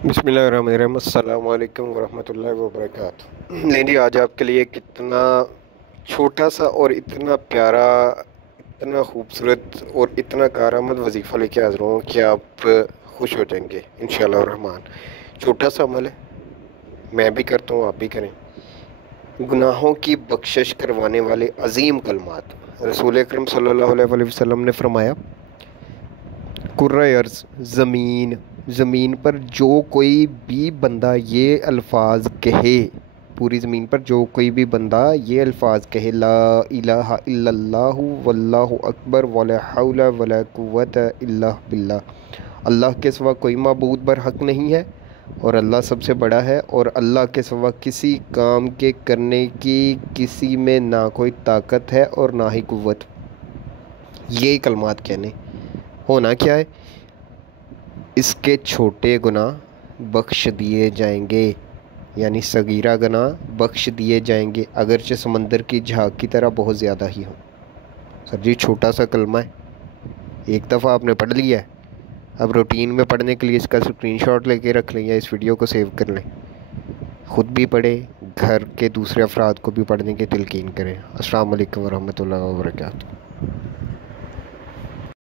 बिस्मिल्लाहिर्रहमानिर्रहीम अस्सलाम वालेकुम वरहमतुल्लाहि वबरकातुहू। नहीं जी, आज आपके लिए कितना छोटा सा और इतना प्यारा, इतना खूबसूरत और इतना कारआमद वजीफ़ा लेके हाज़िर हूँ कि आप खुश हो जाएंगे इंशाअल्लाह रहमान। छोटा सा अमल है, मैं भी करता हूँ, आप भी करें। गुनाहों की बख्शिश करवाने वाले अजीम कलमात। रसूल अकरम सल्लल्लाहु अलैहि वसल्लम ने फरमाया, कुर्रा अर्ज़ ज़मीन, ज़मीन पर जो कोई भी बंदा ये अल्फाज कहे, पूरी ज़मीन पर जो कोई भी बंदा ये अल्फाज कहे, ला इलाहा इल्लल्लाहु वल्लाहु अकबर वला हौला वला कुव्वता इल्ला बिल्लाह, अल्लाह के सिवा कोई माबूद बर हक़ नहीं है और अल्लाह सबसे बड़ा है, और अल्लाह के सिवा किसी काम के करने की किसी में ना कोई ताकत है और ना ही कुव्वत। ये कलमात कहने, होना क्या है, इसके छोटे गुनाह बख्श दिए जाएंगे, यानी सगीरा गुनाह बख्श दिए जाएंगे, अगरचे समंदर की झाग की तरह बहुत ज़्यादा ही हो। सर जी, छोटा सा कलमा है, एक दफ़ा आपने पढ़ लिया है, अब रूटीन में पढ़ने के लिए इसका स्क्रीनशॉट लेके रख लें या इस वीडियो को सेव कर लें, ख़ुद भी पढ़ें, घर के दूसरे अफराद को भी पढ़ने की तलकीन करें। अस्सलाम वालेकुम वरहमतुल्लाहि वबरकातुहू।